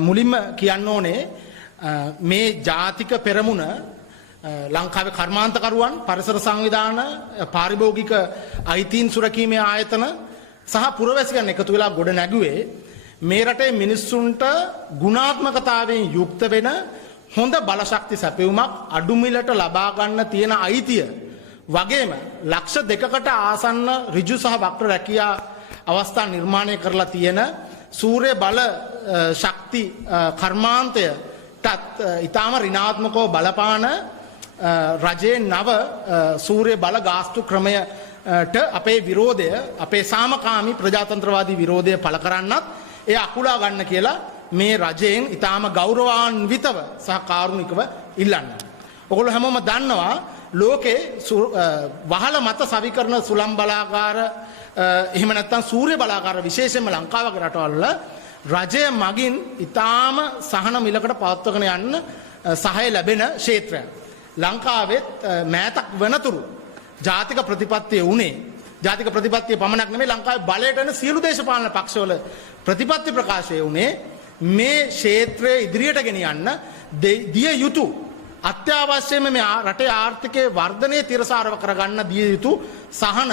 මුලින්ම කියන්න ඕනේ මේ ජාතික පෙරමුණ ලංකාවේ කර්මාන්තකරුවන් පරිසර සංවිධාන පාරිභෝගික අයිතීන් සුරකීමේ ආයතන සහ පුරවැසියන් එකතු වෙලා ගොඩ නැගුවේ මේ රටේ මිනිස්සුන්ට ගුණාත්මකතාවයෙන් යුක්ත වෙන හොඳ බලශක්ති සැපයුමක් අඩු මිලට ලබා ගන්න තියෙන අයිතිය වගේම ලක්ෂ 2කට ආසන්න ඍජු සහ වක්‍ර රැකියා අවස්ථා නිර්මාණය කරලා තියෙන සූර්ය බල ශක්ති කර්මාන්තයටත් ඊටාම ඍණාත්මකව බලපාන රජයේ නව සූර්ය බල ගාස්තු ක්‍රමයට අපේ විරෝධය අපේ සාමකාමී ප්‍රජාතන්ත්‍රවාදී විරෝධය පළ කරන්නත් ඒ අකුලා ගන්න කියලා මේ රජයෙන් ඊටාම ගෞරවාන්විතව සහ කාරුණිකව ඉල්ලන්න. ඔගොල්ලෝ හැමෝම දන්නවා ලෝකේ වහල මත සවිකරන සුළම් බලාගාර එහෙම නැත්නම් සූර්ය බලාගාර විශේෂයෙන්ම ලංකාව වගේ රටවල රජය මගින් ඊටාම සහන මිලකට පවත්වගෙන යන්න සහාය ලැබෙන ක්ෂේත්‍රයක්. ලංකාවෙත් මෑතක් වෙනතුරු ජාතික ප්‍රතිපත්තිය උනේ ජාතික ප්‍රතිපත්තිය පමණක් නෙමෙයි ලංකාවේ බලයට එන සියලු දේශපාලන පක්ෂවල ප්‍රතිපත්ති ප්‍රකාශය උනේ මේ ක්ෂේත්‍රයේ ඉදිරියට ගෙනියන්න දිය යුතු අත්‍යවශ්‍යම මේ රටේ ආර්ථිකයේ වර්ධනය තිරසාරව කරගන්න දිය යුතු සහන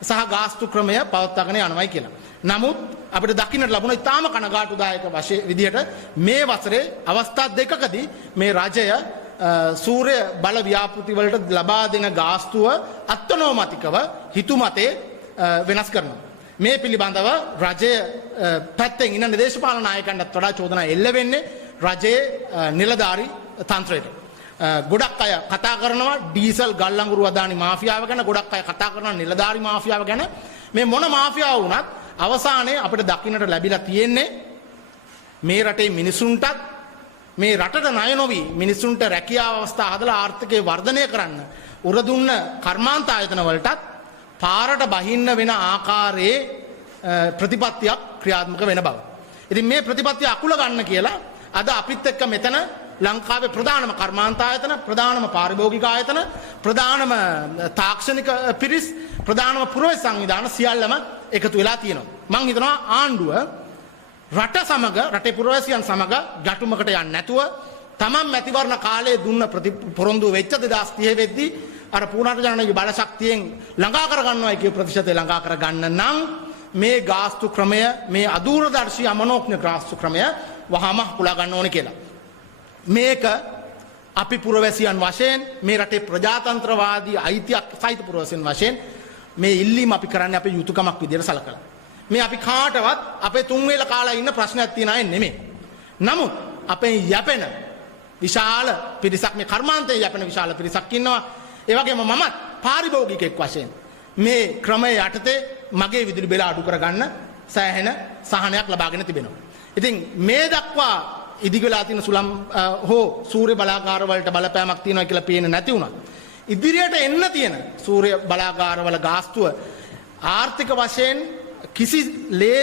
සහ ගාස්තු ක්‍රමය පවත්වාගෙන යනවායි කියලා. නමුත් අපිට දකින්නට ලැබුණ ඉතාම කනගාටුදායක වශයෙන් විදිහට මේ වසරේ අවස්ථා දෙකකදී මේ රජය සූර්ය බල ව්‍යාපෘති වලට ලබා දෙන ගාස්තුව අත්නෝමතිකව හිතුමතේ වෙනස් කරනවා. මේ පිළිබඳව රජය පැත්තෙන් ඉන්න දේශපාලන නායකයන්ටත් වඩා චෝදනා එල්ල වෙන්නේ රජයේ නිලධාරී තන්ත්‍රයට. ගොඩක් අය කතා කරනවා ඩීසල් ගල් අඟුරු අදානි මාෆියාව ගැන, ගොඩක් අය කතා කරනවා නිලධාරී මාෆියාව ගැන. මේ මොන මාෆියාව වුණත් අවසානයේ අපිට දකින්නට ලැබිලා තියෙන්නේ මේ රටේ මිනිසුන්ටත් මේ රටට ණය නොවි මිනිසුන්ට රැකියාව අවස්ථා හදලා ආර්ථිකය වර්ධනය කරන්න උරදුන්න කර්මාන්ත ආයතන වලටත් පාරට බහින්න වෙන ආකාරයේ ප්‍රතිපත්තියක් ක්‍රියාත්මක වෙන බව. ඉතින් මේ ප්‍රතිපත්තිය අකුල ගන්න කියලා අද අපිත් එක්ක මෙතන ලංකාවේ ප්‍රධානම කර්මාන්ත ආයතන, ප්‍රධානම පාරිභෝගික ආයතන, ප්‍රධානම තාක්ෂණික පිරිස්, ප්‍රධානම පුරවැසි සංවිධාන සියල්ලම එකතු වෙලා තියෙනවා. මම හිතනවා ආණ්ඩුව රට සමග රටේ පුරවැසියන් සමග ගැටුමකට යන්නේ නැතුව තමන් මැතිවරණ කාලයේ දුන්න පොරොන්දු වෙච්ච 2030 වෙද්දී අර පුනර්ජනනයේ බලශක්තියෙන් ළඟා කර ගන්නවයි කිය ප්‍රතිශතය ළඟා කර ගන්න නම් මේ ගාස්තු ක්‍රමය මේ අදූරදර්ශී අමනෝඥ ගාස්තු ක්‍රමය වහාම පුලා ගන්න ඕනේ කියලා. මේක අපි පුරවැසියන් වශයෙන් මේ රටේ ප්‍රජාතන්ත්‍රවාදී අයිතියක් සහිත පුරවැසියන් වශයෙන් මේ ඉල්ලීම අපි කරන්නේ අපේ යුතුයකමක් විදිහට සලකලා. මේ අපි කාටවත් අපේ තුන් වේල කාලා ඉන්න ප්‍රශ්නයක් තියන අය නෙමෙයි. නමුත් අපේ යැපෙන විශාල පිරිසක් මේ කර්මාන්තයේ යැපෙන විශාල පිරිසක් ඉන්නවා. ඒ වගේම මමත් පාරිභෝගිකෙක් වශයෙන් මේ ක්‍රමය යටතේ මගේ විදුලි බිල අඩු කරගන්න සෑහෙන සහනයක් ලබාගෙන තිබෙනවා. ඉතින් මේ දක්වා ඉදිරියලා තියෙන සුළම් හෝ සූර්ය බලාගාර වලට බලපෑමක් තියෙනවා කියලා පේන්නේ නැති වුණා. ඉදිරියට එන්න තියෙන සූර්ය බලාගාර වල ගාස්තුව ආර්ථික වශයෙන් කිසි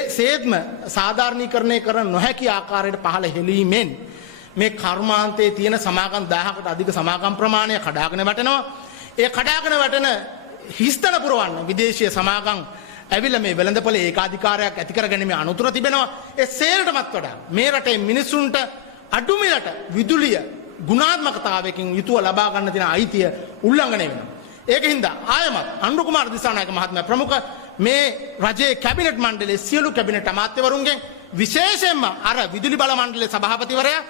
සේත්ම සාධාරණීකරණය කර නොහැකි ආකාරයට පහළ හෙලීමෙන් මේ කර්මාන්තයේ තියෙන සමාගම් 1000කට අධික සමාගම් ප්‍රමාණය කඩාගෙන වැටෙනවා. ඒ කඩාගෙන වැටෙන හිස්තන පුරවන්න විදේශීය සමාගම් ඇවිල්ලා මේ වෙළඳපොළ ඒකාධිකාරයක් ඇති කරගැනීමේ අනුතුර තිබෙනවා. ඒ සේරටමත් වඩා මේ රටේ මිනිසුන්ට අඩු මිලට විදුලිය ගුණාත්මකතාවයකින් යුතුව ලබා ගන්න තියෙන අයිතිය උල්ලංඝනය වෙනවා. ඒකින්ද ආයමත් අනුර කුමාර දිසානායක මහත්මයා ප්‍රමුඛ මේ රජයේ කැබිනට් මණ්ඩලයේ සියලු කැබිනට් අමාත්‍යවරුන්ගෙන් විශේෂයෙන්ම අර විදුලි බල මණ්ඩලයේ සභාපතිවරයා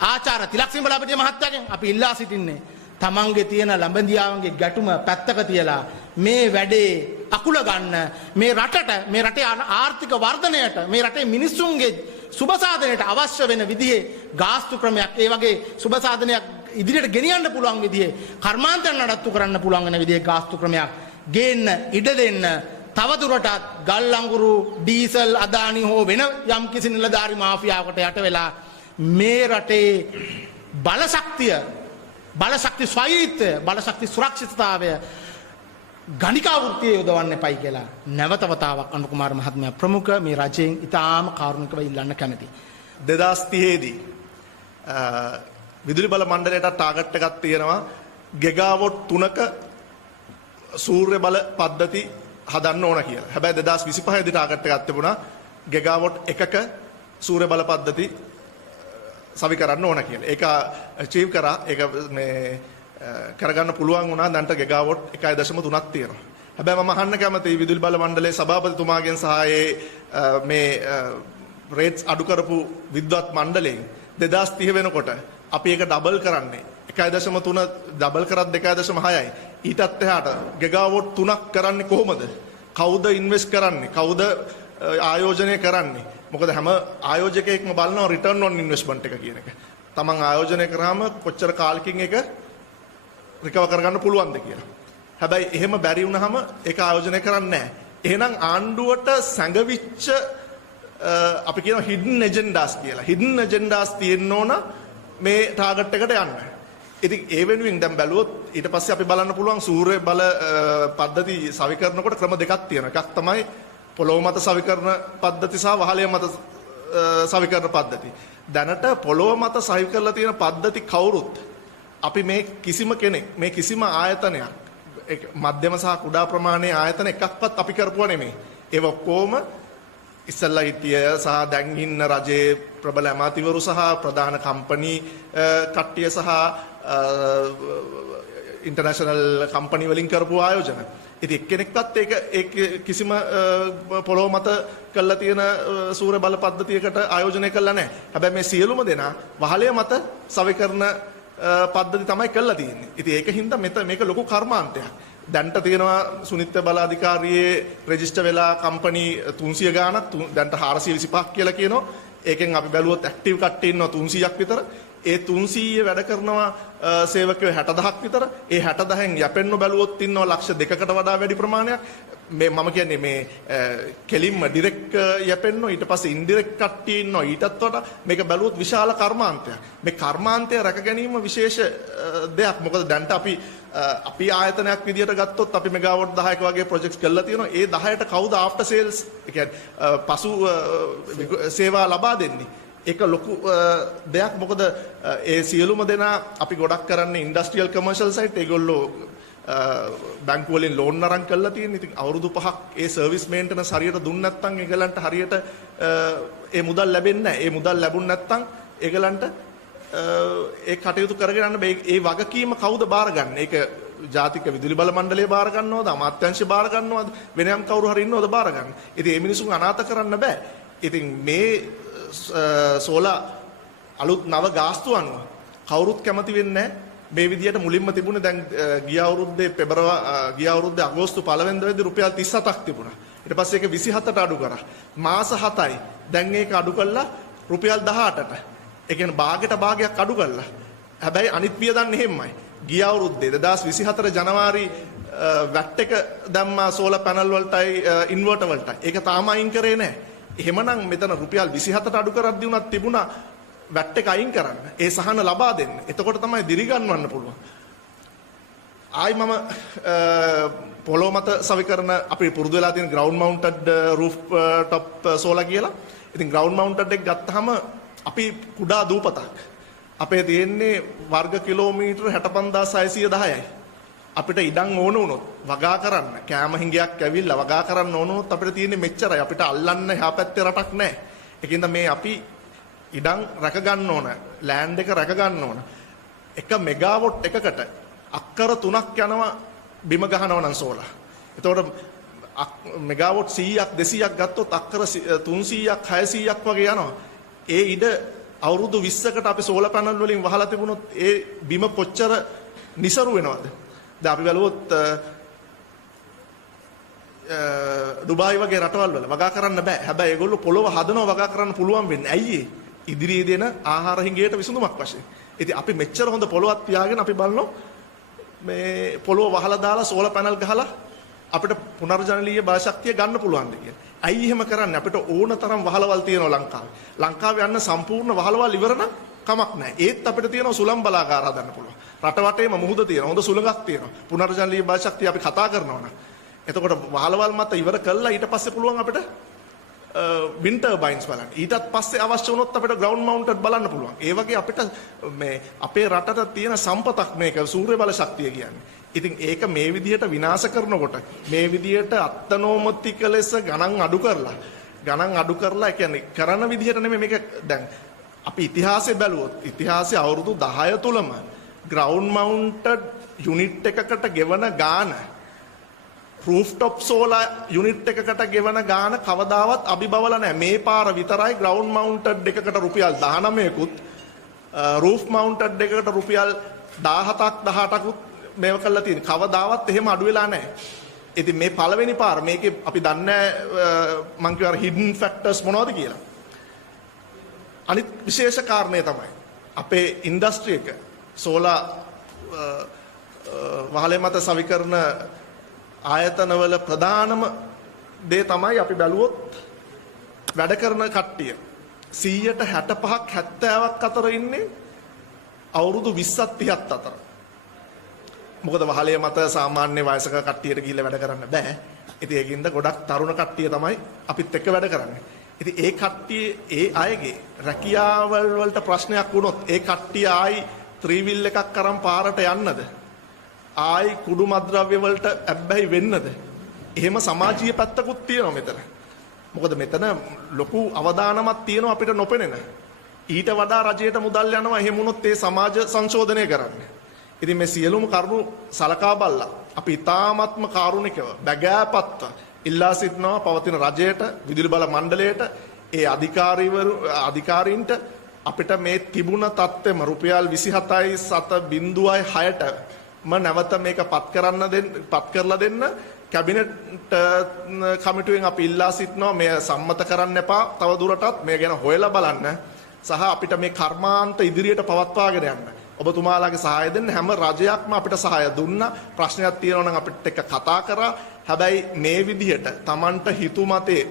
ආචාර්ය තිලක්ෂණ බලාපතිය මහත්තයාගෙන් අපි ඉල්ලා සිටින්නේ තමන්ගේ තියෙන ළඹදියාවන්ගේ ගැටුම පැත්තක තියලා මේ වැඩේ අකුල ගන්න මේ රටට මේ රටේ ආර්ථික වර්ධනයට මේ රටේ මිනිස්සුන්ගේ සුබ සාධනයට අවශ්‍ය වෙන විදිහේ ගාස්තු ක්‍රමයක් ඒ වගේ සුබ සාධනයක් ඉදිරියට ගෙනියන්න පුළුවන් විදිහේ කර්මාන්තයන් නඩත්තු කරන්න පුළුවන් වෙන විදිහේ ගාස්තු ක්‍රමයක් ගේන්න ඉඩ දෙන්න තවදුරටත් ගල් අඟුරු ඩීසල් අදානි හෝ වෙන යම්කිසි නිලධාරි මාෆියාවකට යට වෙලා මේ රටේ බලශක්ති ස්වෛරීත්වය බලශක්ති සුරක්ෂිතතාවය ගණිකා වෘත්තිය යොදවන්න එපයි කියලා නැවත වතාවක් අනුර කුමාර මහත්මයා ප්‍රමුඛ මේ රජයෙන් ඉතාම කාරුණිකව ඉල්ලන්න කැමැතියි. 2030 දී විදුලි බල මණ්ඩලයට ටාගට් එකක් තියෙනවා ගෙගාවොට් 3ක සූර්ය බල පද්ධති හදන්න ඕන කියලා. හැබැයි 2025 දී ටාගට් එකක් තිබුණා ගෙගාවොට් 1ක සූර්ය බල පද්ධති සවි කරන්න ඕන කියලා. ඒක අචීව් කරා. ඒක මේ කරගන්න පුළුවන් වුණා. දැන්ට ගෙගාවොට් 1.3ක් තියෙනවා. හැබැයි මම අහන්න කැමතියි විදුලි බල මණ්ඩලයේ සභාපතිතුමාගෙන් සහ මේ රේට්ස් අඩු කරපු විද්වත් මණ්ඩලයෙන් 2030 වෙනකොට අපි ඒක ඩබල් කරන්නේ 1.3 ඩබල් කරත් 2.6යි. ඊටත් එහාට ගෙගාවොට් 3ක් කරන්නේ කොහොමද? කවුද ඉන්වෙස්ට් කරන්නේ? කවුද ආයෝජනය කරන්නේ? මොකද හැම ආයෝජකයෙක්ම බලනවා රිටර්න් ඔන් ඉන්වෙස්ට්මන්ට් එක කියන එක. තමන් ආයෝජනය කරාම කොච්චර කාලෙකින් ඒක රිකවර් කරගන්න පුළුවන්ද කියලා. හැබැයි එහෙම බැරි වුණාම ඒක ආයෝජනය කරන්නේ නැහැ. එහෙනම් ආණ්ඩුවට සංගවිච්ච අපි කියන හිඩන් එජෙන්ඩාස් කියලා. හිඩන් එජෙන්ඩාස් තියෙන්න ඕන මේ ටාගට් එකට යන්න. ඉතින් ඒ වෙනුවෙන් දැන් බැලුවොත් ඊට පස්සේ අපි බලන්න පුළුවන් සූර්ය බල පද්ධති සවි කරනකොට ක්‍රම දෙකක් තියෙනවා. එකක් තමයි පොළොව මත සවි කරන පද්ධති සහ වහලය මත සවි කරන පද්ධති. දැනට පොළොව මත සවි කරලා තියෙන පද්ධති කවුරුත් අපි මේ කිසිම කෙනෙක් මේ කිසිම ආයතනයක් මධ්‍යම සහ කුඩා ප්‍රමාණයේ ආයතන එකක්වත් අපි කරපුවා නෙමෙයි. ඒක ඔක්කොම ඉස්සල්ලා හිටිය සහ දැන් ඉන්න රජයේ ප්‍රබල ඇමතිවරු සහ ප්‍රධාන කම්පැනි කට්ටිය සහ ඉන්ටර්නැෂනල් කම්පැනි වලින් කරපු ආයෝජන. ඉතින් එක්කෙනෙක්වත් ඒක කිසිම පොළොව මත කරලා තියෙන සූර්ය බල පද්ධතියකට ආයෝජනය කළා නැහැ. හැබැයි මේ සියලුම දෙනා වහලය මත සවි කරන පද්ධති තමයි කරලා තියෙන්නේ. ඉතින් ඒකින්ද මේක ලොකු කර්මාන්තයක්. දැන්ට තියෙනවා සුනිත්‍ය බල අධිකාරියේ රෙජිස්ටර් වෙලා කම්පැනි 300 ගාණක් දැන්ට 425ක් කියලා කියනවා. ඒකෙන් අපි බැලුවොත් ඇක්ටිව් කට්ටිය ඉන්නවා 300ක් විතර. ඒ 300 වැඩ කරනවා සේවකයෝ 60000ක් විතර. ඒ 60000න් යැපෙන්න බැලුවොත් ඉන්නවා ලක්ෂ 2කට වඩා වැඩි ප්‍රමාණයක්. මේ මම කියන්නේ මේ කෙලින්ම ඩිරෙක්ට් යැපෙන්න ඊට පස්සේ ඉන්ඩිරෙක්ට් කට්ටිය ඉන්නවා ඊටත් වඩා මේක බැලුවොත් විශාල කර්මාන්තයක්. මේ කර්මාන්තය රැක ගැනීම විශේෂ දෙයක්. මොකද දැන්ට අපි ආයතනයක් විදියට ගත්තොත් අපි මෙගාවොට් 10ක වගේ ප්‍රොජෙක්ට්ස් කරලා තියෙනවා. ඒ 10ට කවුද ආෆ්ටර් සේල්ස් කියන්නේ පසු සේවා ලබා දෙන්නේ? ඒක ලොකු දෙයක්. මොකද ඒ සියලුම දෙනා අපි ගොඩක් කරන්නේ ඉන්ඩස්ට්‍රියල් කමර්ෂල් සයිට්. ඒගොල්ලෝ බැංකු වලින් ලෝන් අරන් කරලා තියෙනවා. ඉතින් අවුරුදු 5ක් ඒ සර්විස් මේන්ටනන්ස් හරියට දුන්නේ නැත්නම් ඒගලන්ට හරියට ඒ මුදල් ලැබෙන්නේ නැහැ. ඒ මුදල් ලැබුණ නැත්නම් ඒගලන්ට ඒ කටයුතු කරගෙන යන්න ඒ වගකීම කවුද බාරගන්නේ? ඒක ජාතික විදුලි බල මණ්ඩලය බාර ගන්නවද? අමාත්‍යාංශය බාර ගන්නවද? වෙන යම් කවුරු හරි ඉන්නවද බාර ගන්න? ඉතින් මේ මිනිසුන් අනාථ කරන්න බෑ. ඉතින් මේ සෝලා අලුත් නව ගාස්තු අනුව කවුරුත් කැමති වෙන්නේ නැහැ. මේ විදියට මුලින්ම තිබුණේ දැන් ගිය අවුරුද්දේ අගෝස්තු 1 වෙනිදා වෙද්දී රුපියල් 37ක් තිබුණා. ඊට පස්සේ ඒක 27ට අඩු කරා. මාස 7යි. දැන් ඒක අඩු කළා රුපියල් 18ට. ඒ කියන්නේ භාගයක් අඩු කළා. හැබැයි අනිත් වියදම් එහෙමයි. ගිය අවුරුද්දේ 2024 ජනවාරි වැට් එක දැම්මා සෝලර් පැනල් වලටයි ඉන්වර්ටර් වලටයි. ඒක තාම අයින් කරේ නැහැ. එහෙමනම් මෙතන රුපියල් 27ට අඩු කරද්දී උනත් තිබුණා වැට් එක අයින් කරන්න. ඒ සහන ලබා දෙන්න. එතකොට තමයි දිරි ගන්නවන්න පුළුවන්. ආයි මම පොළොව මත සවි කරන අපි පුරුදු වෙලා තියෙන ග්‍රවුන්ඩ් මවුන්ටඩ් රූෆ් টොප් සෝලා කියලා. ඉතින් ග්‍රවුන්ඩ් මවුන්ටඩ් එක ගත්තාම අපි කුඩා දූපතක්. අපේ තියෙන්නේ වර්ග කිලෝමීටර් 65610යි. අපිට ඉඩම් ඕන වුණොත් වගා කරන්න කෑම හිඟයක් ඇවිල්ලා වගා කරන්න ඕන වුණොත් අපිට තියෙන්නේ මෙච්චරයි. අපිට අල්ලන්න එහා පැත්තේ රටක් නැහැ. ඒකින්ද මේ අපි ඉඩම් රැක ගන්න ඕන. ලෑන්ඩ් එක රැක ගන්න ඕන. 1 මෙගාවොට් එකකට අක්කර 3ක් යනවා බිම ගහනවා නම් සෝලා. එතකොට මෙගාවොට් 100ක් 200ක් ගත්තොත් අක්කර 300ක් 600ක් වගේ යනවා. ඒ ඉඩ අවුරුදු 20කට අපි සෝලා පැනල් වලින් වහලා තිබුණොත් ඒ බිම කොච්චර නිසරු වෙනවද? දැන් අපි බලුවොත් ඩුබායි වගේ රටවල් වල වගා කරන්න බෑ. හැබැයි ඒගොල්ලෝ පොළොව හදනවා වගා කරන්න පුළුවන් වෙන්නේ. ඇයි ඒ? ඉදිරියේ දෙන ආහාර හිඟයට විසඳුමක් වශයෙන්. ඉතින් අපි මෙච්චර හොඳ පොළොවක් තියාගෙන අපි බලනවා මේ පොළොව වහලා දාලා සෝලා පැනල් ගහලා අපිට පුනර්ජනනීය බලශක්තිය ගන්න පුළුවන්ද කියලා. ඇයි එහෙම කරන්නේ? අපිට ඕන තරම් වහලවල් තියෙනවා ලංකාවේ. ලංකාවේ යන්න සම්පූර්ණ වහලවල් ඉවර නම් කමක් නැහැ. ඒත් අපිට තියෙනවා සුළං බලාගාර හදන්න පුළුවන්. රට වටේම මුහුද තියෙනවා. හොඳ සුළඟක් තියෙනවා. පුනර්ජනනීය බලශක්තිය අපි කතා කරනවා නම්. එතකොට වහලවල් මත ඉවර කළා ඊට පස්සේ පුළුවන් අපිට වින්ඩ් ටර්බයින්ස් බලන්න. ඊටත් පස්සේ අවශ්‍ය වුණොත් අපිට ග්‍රවුන්ඩ් මවුන්ටඩ් බලන්න පුළුවන්. ඒ වගේ අපිට මේ අපේ රටට තියෙන සම්පතක් මේක සූර්ය බල ශක්තිය කියන්නේ. ඉතින් ඒක මේ විදිහට විනාශ කරනකොට මේ විදිහට අත්නෝමතික ලෙස ගණන් අඩු කරලා ඒ කියන්නේ කරන විදිහට නෙමෙයි මේක දැන් අපි ඉතිහාසය බැලුවොත් ඉතිහාසයේ අවුරුදු 10 තුලම ground mounted unit එකකට ගෙවන ගාන rooftop solar unit එකකට ගෙවන ගාන කවදාවත් අභිබවල නැහැ. මේ පාර විතරයි ground mounted එකකට රුපියල් 19කුත් roof mounted එකකට රුපියල් 17ක් 18කුත් මේව කරලා තියෙන. කවදාවත් එහෙම අඩු වෙලා නැහැ. ඉතින් මේ පළවෙනි පාර මේකේ අපි දන්නේ මං කියවර hidden factors මොනවද කියලා. අනිත් විශේෂ කාරණය තමයි අපේ ඉන්ඩස්ට්‍රි එක සෝලා වහලේ මත සවිකරන ආයතනවල ප්‍රධානම දේ තමයි අපි බැලුවොත් වැඩ කරන කට්ටිය 65ක් 70ක් අතර ඉන්නේ අවුරුදු 20ක් 30ක් අතර. මොකද වහලේ මත සාමාන්‍ය වයසක කට්ටියට ගිහිල්ලා වැඩ කරන්න බෑ. ඉතින් ඒකින්ද ගොඩක් තරුණ කට්ටිය තමයි අපිත් එක්ක වැඩ කරන්නේ. ඉතින් ඒ කට්ටිය ඒ අයගේ රැකියාවල් වලට ප්‍රශ්නයක් වුණොත් ඒ කට්ටිය ආයි ත්‍රිවිල් එකක් අරන් පාරට යන්නද? ආයි කුඩු මද්ද්‍රව්‍ය වලට ඇබ්බැහි වෙන්නද? එහෙම සමාජීය පැත්තකුත් තියෙනවා මෙතන. මොකද මෙතන ලොකු අවදානමක් තියෙනවා අපිට නොපෙනෙන. ඊට වඩා රජයට මුදල් යනවා එහෙම වුණොත් ඒ සමාජ සංශෝධනය කරන්න. ඉතින් මේ සියලුම කරුණු සලකා බලලා අපි ඊ타ත්ම කාරුණිකව බැගෑපත්ව ඉල්ලා සිටිනවා පවතින රජයට විදුලි බල මණ්ඩලයට ඒ අධිකාරීන්ට අපිට මේ තිබුණ තත්ත්වෙම රුපියල් 27.6ට නැවත මේක පත් කරලා දෙන්න කැබිනට් කමිටුවෙන් අපි ඉල්ලා සිටිනවා මේ සම්මත කරන්න එපා තව දුරටත් මේ ගැන හොයලා බලන්න සහ අපිට මේ කර්මාන්ත ඉදිරියට පවත්වාගෙන යන්න ඔබතුමාලාගේ සහාය දෙන්න හැම රජයක්ම අපිට සහාය දුන්නා ප්‍රශ්නයක් තියෙනවා නම් අපිට එක්ක කතා කරා හැබැයි මේ විදිහට Tamanට හිතුමතේ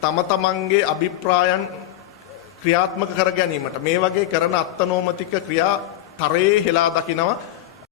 තමන්ගේ අභිප්‍රායන් ක්‍රියාත්මක කර ගැනීමට මේ වගේ කරන අත්නෝමතික ක්‍රියා තරයේ හෙලා දකිනවා